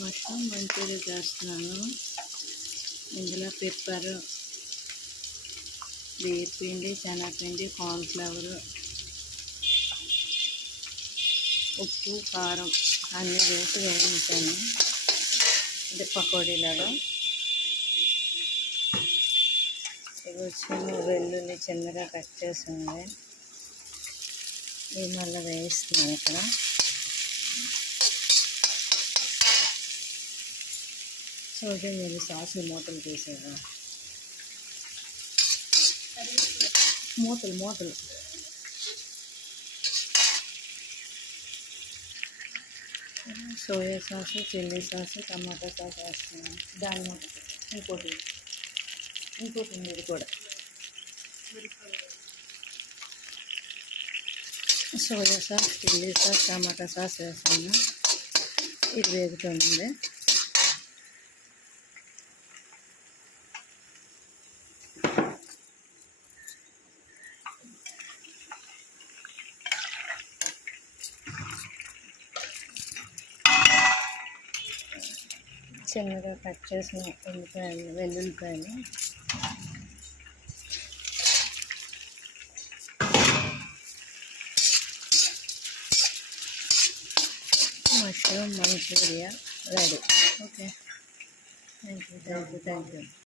Mushroom Manchuria చేస్తున్నాను. ఇందులో పెప్పర్, బియ్యపిండి, శనగపిండి, కార్న్ఫ్లవర్, ఉప్పు, కారం అన్నీ వేసి వేయించాను. అంటే పకోడీలాగా. ఇవి వచ్చి వెల్లుల్లి చిన్నగా కట్ చేసి ఉంది. ఇవి మళ్ళీ వేయిస్తున్నాను ఇక్కడ. సోజీ మీరు సాసు మూతలు తీసేదా, మూతలు soya sauce, chilli sauce, tomato sauce వేస్తున్నాను. దాని మూత ఇంకోటి ఉంది, ఇది కూడా soya sauce, chilli sauce, tomato sauce వేసాను. ఇది వేగుతుంది. చిన్నగా కట్ చేసిన ఉల్లిపాయలు, వెల్లుల్లిపాయలు, mushroom manchurian ready. Okay, thank you.